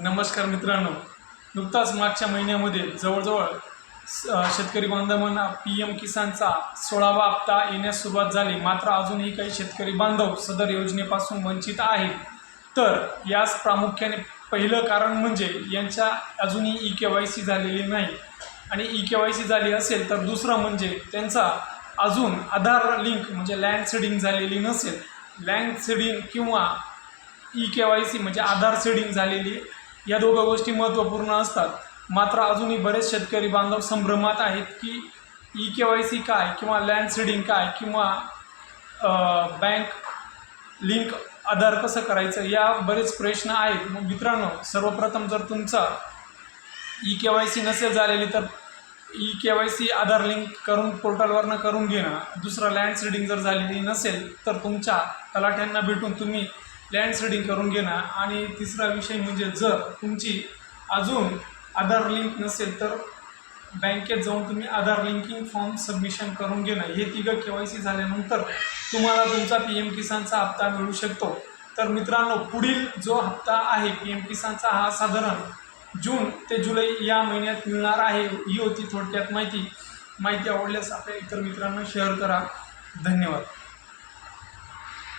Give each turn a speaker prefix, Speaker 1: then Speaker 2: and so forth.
Speaker 1: नमस्कार मित्रांनो. नुकताच मागच्या महिन्यामध्ये जवळजवळ स- शेतकरी बांधवांना पी एम किसानचा सोळावा हप्ता येण्यास सुरुवात झाली. मात्र अजूनही काही शेतकरी बांधव सदर योजनेपासून वंचित आहेत. तर यास प्रामुख्याने पहिलं कारण म्हणजे यांच्या अजूनही ई के वाय सी झालेली नाही. आणि ई के वाय सी झाली असेल तर दुसरं म्हणजे त्यांचा अजून आधार लिंक म्हणजे लँड सीडिंग झालेली नसेल. लँड सीडिंग किंवा ई के वाय सी म्हणजे आधार सीडिंग झालेली या दोघं गोष्टी महत्त्वपूर्ण असतात. मात्र अजूनही बरेच शेतकरी बांधव संभ्रमात आहेत की ई के वाय सी काय किंवा लँड सीडिंग काय किंवा बँक लिंक आधार कसं करायचं या बरेच प्रश्न आहेत. मग मित्रांनो सर्वप्रथम जर तुमचा ई के वाय सी नसेल झालेली तर E K Y C Aadhaar link करून पोर्टलवरनं करून घेणं. दुसरं लँड सीडिंग जर झालेली नसेल तर तुमच्या तलाठ्यांना भेटून तुम्ही लँड सीडिंग करून घेणं. आणि तिसरा विषय म्हणजे जर तुमची अजून आधार लिंक नसेल तर बँकेत जाऊन तुम्ही आधार लिंकिंग फॉर्म सबमिशन करून घेणं. हे तिघं के वाय सी झाल्यानंतर तुम्हाला तुमचा पी एम किसानचा हप्ता मिळू शकतो. तर मित्रांनो पुढील जो हप्ता आहे पी एम किसानचा हा साधारण जून ते जुलै या महिन्यात मिळणार आहे. ही होती थोडक्यात माहिती. माहिती आवडल्यास आपल्या इतर मित्रांना शेअर करा. धन्यवाद.